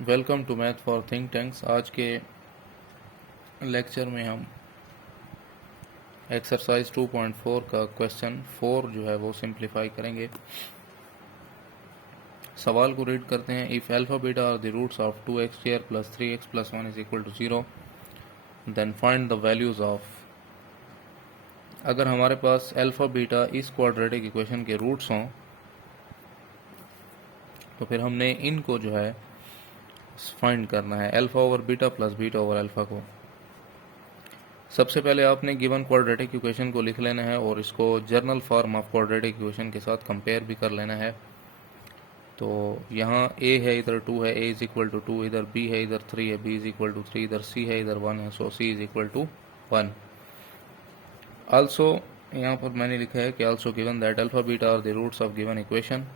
Welcome to math for think tanks. आज के lecture में हम एक्सरसाइज 2.4 का क्वेश्चन 4 जो है वो सिंप्लीफाई करेंगे। सवाल को रीड करते हैं। If alpha beta are the roots of 2x² plus 3x plus 1 is equal to 0 then find the values of. अगर हमारे पास अल्फा बीटा इस क्वाड्रेटिक इक्वेशन के रूट्स हों तो फिर हमने इनको जो है फाइंड करना है, alpha over beta plus beta over alpha को। सबसे पहले आपने गिवन क्वाड्रेटिक इक्वेशन को लिख लेना है और इसको journal form of quadratic equation के साथ कंपेयर भी कर लेना है। तो यहाँ a है, इधर 2 है, a इज इक्वल टू 2, इधर b है, इधर 3 है, b इज इक्वल टू 3, इधर c है, इधर 1 है, so c is equal to 1। Also यहाँ पर मैंने लिखा है कि also given that alpha beta are the roots of given equation.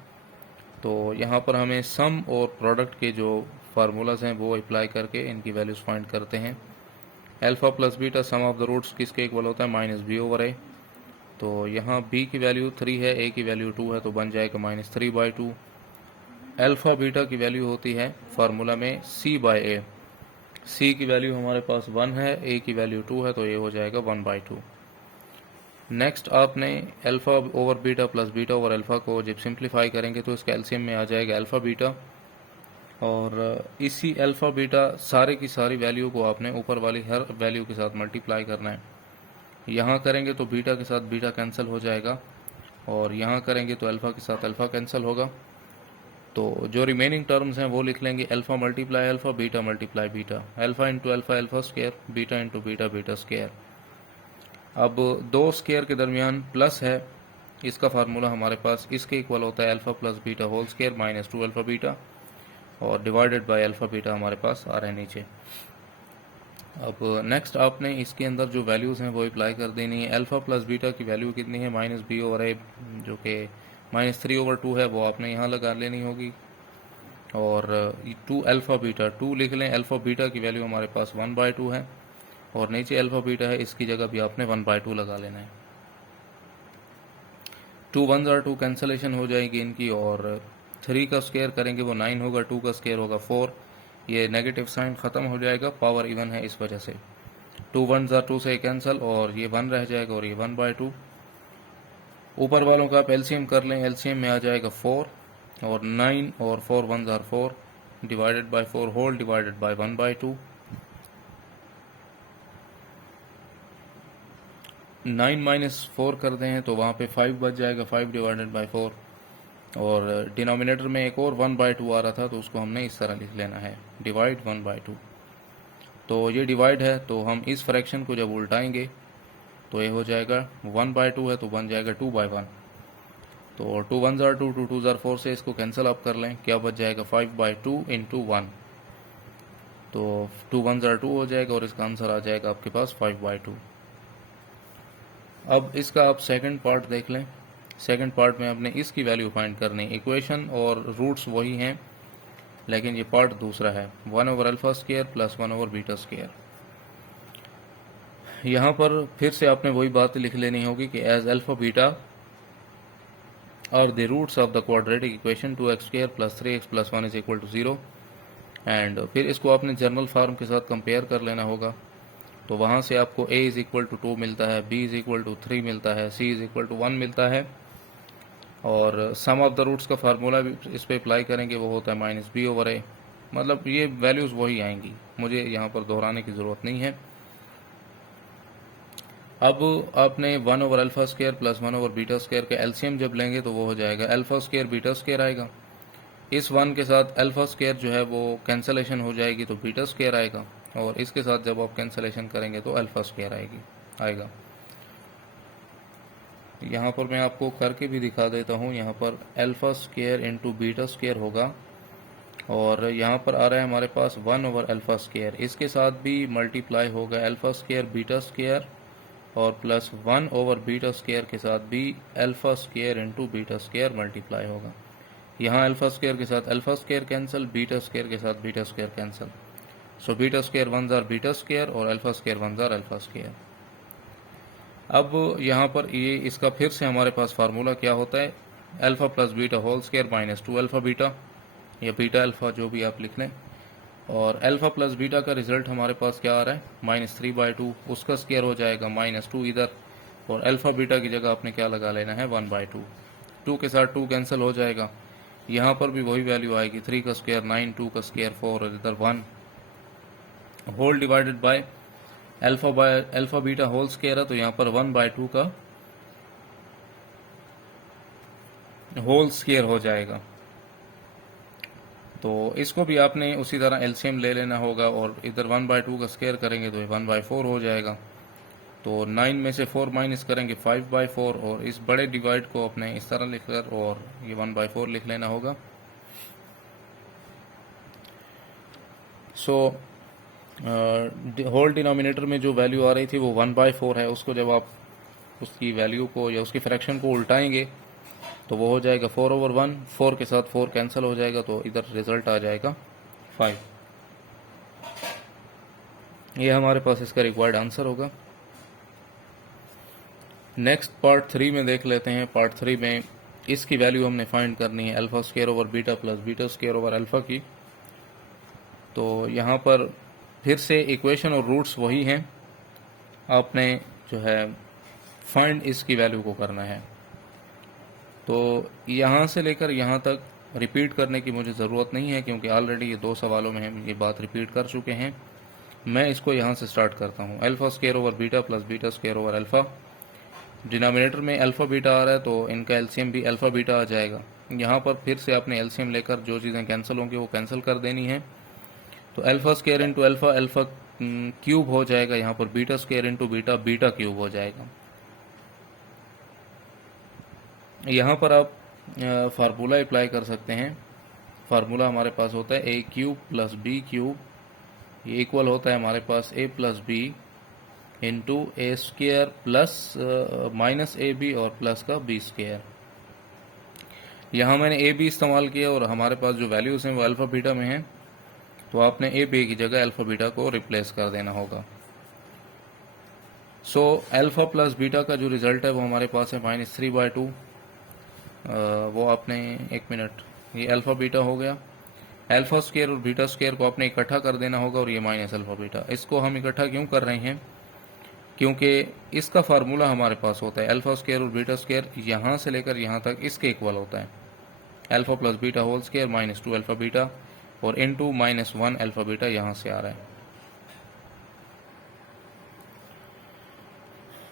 तो यहाँ पर हमें सम और प्रोडक्ट के जो फार्मूलाज हैं वो अप्लाई करके इनकी वैल्यूज़ फाइंड करते हैं। Alpha plus beta sum of the roots किसके इक्वल होता है, माइनस बी ओवर ए। तो यहाँ b की वैल्यू 3 है, a की वैल्यू 2 है, तो बन जाएगा -3/2। अल्फा बीटा की वैल्यू होती है फार्मूला में c/a। c की वैल्यू हमारे पास 1 है, a की वैल्यू 2 है, तो ये हो जाएगा 1/2। नेक्स्ट आपने alpha over beta plus beta over alpha को जब सिंप्लीफाई करेंगे तो इसका एलसीएम में आ जाएगा अल्फा बीटा, और इसी अल्फा बीटा सारे की सारी वैल्यू को आपने ऊपर वाली हर वैल्यू के साथ मल्टीप्लाई करना है। यहाँ करेंगे तो बीटा के साथ बीटा कैंसिल हो जाएगा, और यहाँ करेंगे तो अल्फ़ा के साथ अल्फ़ा कैंसिल होगा। तो जो रिमेनिंग टर्म्स हैं वो लिख लेंगे alpha multiply alpha, beta multiply beta, alpha into alpha alpha square, beta into beta beta square. अब दो स्क्वायर के दरमियान प्लस है, इसका फार्मूला हमारे पास इसके इक्वल होता है alpha plus beta whole square minus 2 alpha beta, और डिवाइडेड बाय अल्फ़ा बीटा हमारे पास आ रहे हैं नीचे। अब नेक्स्ट आपने इसके अंदर जो वैल्यूज़ हैं वो अप्लाई कर देनी है। अल्फ़ा प्लस बीटा की वैल्यू कितनी है, -b ओवर a, जो कि -3/2 है, वो आपने यहाँ लगा लेनी होगी। और 2 अल्फ़ा बीटा 2 लिख लें। अल्फ़ा बीटा की वैल्यू हमारे पास 1/2 है, और नीचे अल्फ़ा बीटा है, इसकी जगह भी आपने 1/2 लगा लेना है। 2 1 और 2 कैंसलेशन हो जाएगी इनकी, और 3 का स्क्वायर करेंगे वो 9 होगा, 2 का स्क्वायर होगा 4, ये नेगेटिव साइन ख़त्म हो जाएगा, पावर इवन है इस वजह से। 2 1 2 से कैंसिल, और ये 1 रह जाएगा, और ये 1/2। ऊपर वालों का आप एलसीएम कर लें, एलसीएम में आ जाएगा 4, और 9 और 4 1 4, divided by 4 whole divided by 1/2। 9 minus 4 कर दें तो वहाँ पे 5 बच जाएगा, 5 डिवाइडेड बाय 4, और डिनोमिनेटर में एक और 1/2 आ रहा था तो उसको हमने इस तरह लिख लेना है, डिवाइड 1/2। तो ये डिवाइड है, तो हम इस फ्रैक्शन को जब उल्टाएंगे तो ये हो जाएगा 1/2 है, तो बन जाएगा 2/1। तो 2 1 2, 2 2 4 से इसको कैंसिल आप कर लें, क्या बच जाएगा 5/2 इंटू 1, तो 2 1 2 हो जाएगा, और इसका आंसर आ जाएगा आपके पास 5/2। अब इसका आप सेकंड पार्ट देख लें। सेकंड पार्ट में आपने इसकी वैल्यू फाइंड करनी। इक्वेशन और रूट्स वही हैं, लेकिन ये पार्ट दूसरा है, 1 over alpha square plus 1 over beta square. यहाँ पर फिर से आपने वही बात लिख लेनी होगी कि as alpha beta are the roots of the quadratic equation 2x² plus 3x plus 1 is equal to 0, and फिर इसको आपने जर्नल फार्म के साथ कंपेयर कर लेना होगा। तो वहाँ से आपको a इज इक्वल टू 2 मिलता है, b इज इक्वल टू 3 मिलता है, c इज इक्वल टू 1 मिलता है, और सम ऑफ द रूट्स का फार्मूला भी इस पर अप्लाई करेंगे, वो होता है -b ओवर a। मतलब ये वैल्यूज़ वही आएंगी, मुझे यहाँ पर दोहराने की ज़रूरत नहीं है। अब आपने 1 over alpha square plus 1 over beta square का एलसीएम जब लेंगे तो वो हो जाएगा अल्फ़ा स्क्वायर बीटा स्क्वायर आएगा। इस 1 के साथ अल्फ़ा स्क्वायर जो है वो कैंसलेशन हो जाएगी, तो बीटा स्क्वायर आएगा, और इसके साथ जब आप कैंसलेशन करेंगे तो अल्फ़ा स्क्वायर आएगा। यहाँ पर मैं आपको करके भी दिखा देता हूँ। यहाँ पर alpha square into beta square होगा, और यहाँ पर आ रहा है हमारे पास 1 ओवर अल्फ़ा स्क्वायर, इसके साथ भी मल्टीप्लाई होगा अल्फ़ा स्क्वायर बीटा स्क्वायर, और प्लस 1 ओवर बीटा स्क्वायर के साथ भी alpha square into beta square multiply होगा। यहाँ अल्फ़ा स्क्वायर के साथ alpha square cancel, beta square के साथ beta square cancel, so beta square 1 जार बीटा स्क्वायर, और अल्फ़ा स्क्वायर 1 जार अल्फ़ा स्क्वायर। अब यहाँ पर ये इसका फिर से हमारे पास फार्मूला क्या होता है, alpha plus beta whole square minus 2 alpha beta, या बीटा अल्फ़ा जो भी आप लिख लें, और अल्फ़ा प्लस बीटा का रिजल्ट हमारे पास क्या आ रहा है, -3/2, उसका स्क्वायर हो जाएगा -2 इधर, और अल्फ़ा बीटा की जगह आपने क्या लगा लेना है, 1/2। 2 के साथ 2 कैंसिल हो जाएगा, यहाँ पर भी वही वैल्यू आएगी, 3 का स्क्वायर 9, 2 का स्क्वायर 4 और इधर 1, whole divided by alpha beta whole square है, तो यहाँ पर 1/2 का होल स्क्वायर हो जाएगा। तो इसको भी आपने उसी तरह एलसीएम ले लेना होगा, और इधर 1/2 का स्क्वायर करेंगे तो ये 1/4 हो जाएगा। तो 9 में से 4 माइनस करेंगे 5/4, और इस बड़े डिवाइड को अपने इस तरह लिख कर और ये 1/4 लिख लेना होगा। सो होल डिनोमिनेटर में जो वैल्यू आ रही थी वो 1/4 है, उसको जब आप उसकी वैल्यू को या उसकी फ्रैक्शन को उल्टाएंगे तो वो हो जाएगा 4/1, 4 के साथ 4 कैंसिल हो जाएगा, तो इधर रिजल्ट आ जाएगा 5। ये हमारे पास इसका रिक्वायर्ड आंसर होगा। नेक्स्ट पार्ट 3 में देख लेते हैं। पार्ट 3 में इसकी वैल्यू हमने फाइंड करनी है alpha square over beta plus beta square over alpha की। तो यहाँ पर फिर से इक्वेशन और रूट्स वही हैं, आपने जो है फाइंड इसकी वैल्यू को करना है। तो यहाँ से लेकर यहाँ तक रिपीट करने की मुझे ज़रूरत नहीं है, क्योंकि ऑलरेडी ये 2 सवालों में हम ये बात रिपीट कर चुके हैं। मैं इसको यहाँ से स्टार्ट करता हूँ। Alpha square over beta plus beta square over alpha, denominator में अल्फ़ा बीटा आ रहा है तो इनका एलसीएम भी अल्फ़ा बीटा आ जाएगा। यहाँ पर फिर से आपने एलसीएम लेकर जो चीज़ें कैंसिल होंगी वो कैंसिल कर देनी है। तो alpha square into alpha, alpha cube हो जाएगा, यहाँ पर beta square into beta, beta cube हो जाएगा। यहाँ पर आप फार्मूला अप्लाई कर सकते हैं। फार्मूला हमारे पास होता है a cube plus b cube, ये इक्वल होता है हमारे पास a plus b into a square plus minus a b और प्लस का बी स्क्वायर। यहाँ मैंने ए बी इस्तेमाल किया और हमारे पास जो वैल्यूज़ हैं वो अल्फ़ा बीटा में हैं, तो आपने ए बी की जगह अल्फ़ा बीटा को रिप्लेस कर देना होगा। सो अल्फ़ा प्लस बीटा का जो रिज़ल्ट है वो हमारे पास है -3/2। वो आपने 1 मिनट, ये अल्फ़ा बीटा हो गया। अल्फ़ा स्क्वायर और बीटा स्क्वायर को आपने इकट्ठा कर देना होगा, और ये माइनस अल्फ़ा बीटा। इसको हम इकट्ठा क्यों कर रहे हैं, क्योंकि इसका फार्मूला हमारे पास होता है अल्फ़ा स्क्वायर और बीटा स्क्वायर यहाँ से लेकर यहाँ तक इसके इक्वल होता है, alpha plus beta whole square -2 alpha beta और इनटू -1 अल्फ़ा बीटा यहाँ से आ रहा है।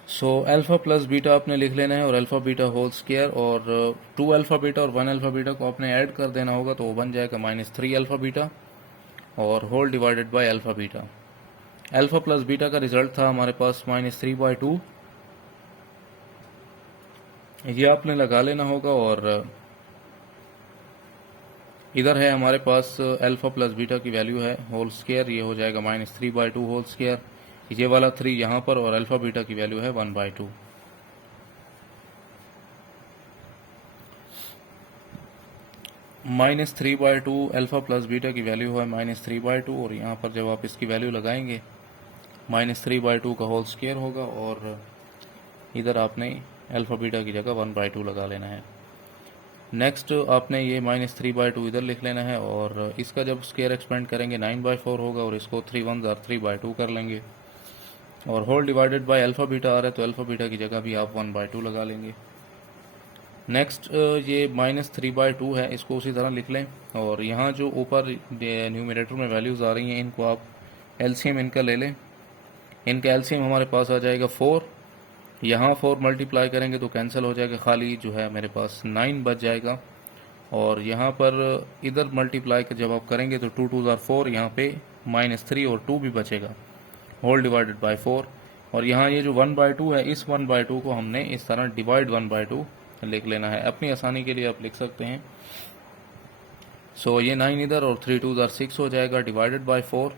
सो अल्फ़ा प्लस बीटा आपने लिख लेना है, और अल्फ़ा बीटा होल स्क्वायर और 2 अल्फ़ा बीटा और 1 अल्फ़ा बीटा को आपने ऐड कर देना होगा, तो वो बन जाएगा -3 अल्फ़ा बीटा और whole divided by alpha beta. Alpha plus beta का रिजल्ट था हमारे पास -3/2, ये आपने लगा लेना होगा। और इधर है हमारे पास अल्फ़ा प्लस बीटा की वैल्यू है होल स्क्वायर, ये हो जाएगा -3/2 होल स्क्वायर, ये वाला 3 यहाँ पर, और अल्फ़ा बीटा की वैल्यू है 1/2। -3/2 अल्फ़ा प्लस बीटा की वैल्यू है -3/2, और यहाँ पर जब आप इसकी वैल्यू लगाएंगे -3/2 का होल स्क्वायर होगा, और इधर आपने अल्फ़ा बीटा की जगह 1/2 लगा लेना है। नेक्स्ट आपने ये -3/2 इधर लिख लेना है, और इसका जब स्क्वायर एक्सपेंड करेंगे 9/4 होगा, और इसको 3 1 3/2 कर लेंगे, और whole divided by alpha beta आ रहा है तो अल्फ़ा बीटा की जगह भी आप 1/2 लगा लेंगे। नेक्स्ट ये -3/2 है, इसको उसी तरह लिख लें, और यहाँ जो ऊपर न्यूमरेटर में वैल्यूज़ आ रही हैं इनको आप एलसीएम इनका ले लें। इनका एलसीएम हमारे पास आ जाएगा 4, यहाँ 4 मल्टीप्लाई करेंगे तो कैंसिल हो जाएगा, खाली जो है मेरे पास 9 बच जाएगा, और यहाँ पर इधर मल्टीप्लाई जब आप करेंगे तो 2 2 4, यहाँ पे -3 और 2 भी बचेगा, होल डिवाइडेड बाय 4। और यहाँ ये जो 1/2 है, इस 1/2 को हमने इस तरह डिवाइड 1/2 लिख लेना है। अपनी आसानी के लिए आप लिख सकते हैं। सो ये 9 इधर और 3 2 6 हो जाएगा, डिवाइडेड बाय 4,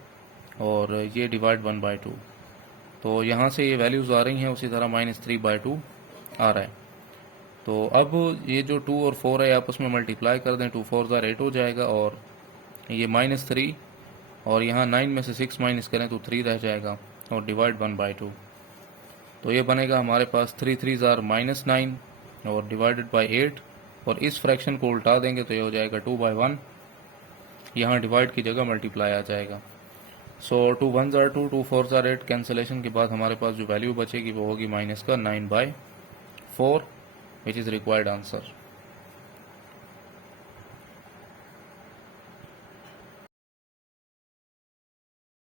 और ये डिवाइड 1/2। तो यहाँ से ये वैल्यूज़ आ रही हैं, उसी तरह -3/2 आ रहा है। तो अब ये जो 2 और 4 है आप उसमें मल्टीप्लाई कर दें, 2 4 8 हो जाएगा, और ये -3, और यहाँ 9 में से 6 माइनस करें तो 3 रह जाएगा, और डिवाइड 1/2। तो ये बनेगा हमारे पास 3 3 -9 और डिवाइडेड बाय 8, और इस फ्रैक्शन को उल्टा देंगे तो ये हो जाएगा 2/1, यहाँ डिवाइड की जगह मल्टीप्लाई आ जाएगा। सो 2 1s are 2, 2 4s are 8, cancellation के बाद हमारे पास जो वैल्यू बचेगी वो होगी -9/4 विच इज़ रिक्वायर्ड आंसर।